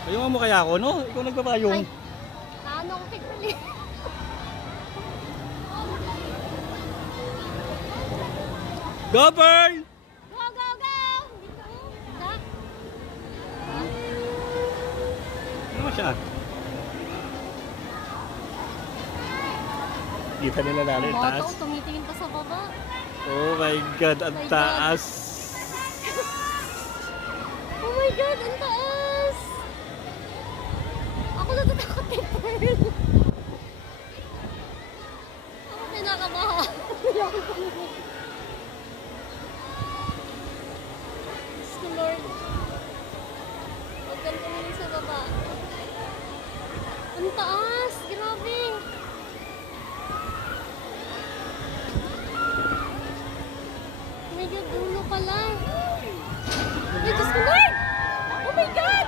Payungan mo kaya ako, no? Ikaw nagpapayong. Ay, naano ko tigpili. Go, Pearl! Go, go, go! Dito, Jack. Ano mo siya? Kita nila natin, Ang taas. bata ko, tumitingin pa sa baba. Oh my God, ang My God. taas. Oh my God, ang taas! Ako natatakot kay Pearl. Ako kinakabaha. Diyos ko, Lord. Huwag kang tumingin sa baba. Ang taas! Grabe! Oh my God, dulo pala. Ay, Diyos ko, Lord! Oh my God!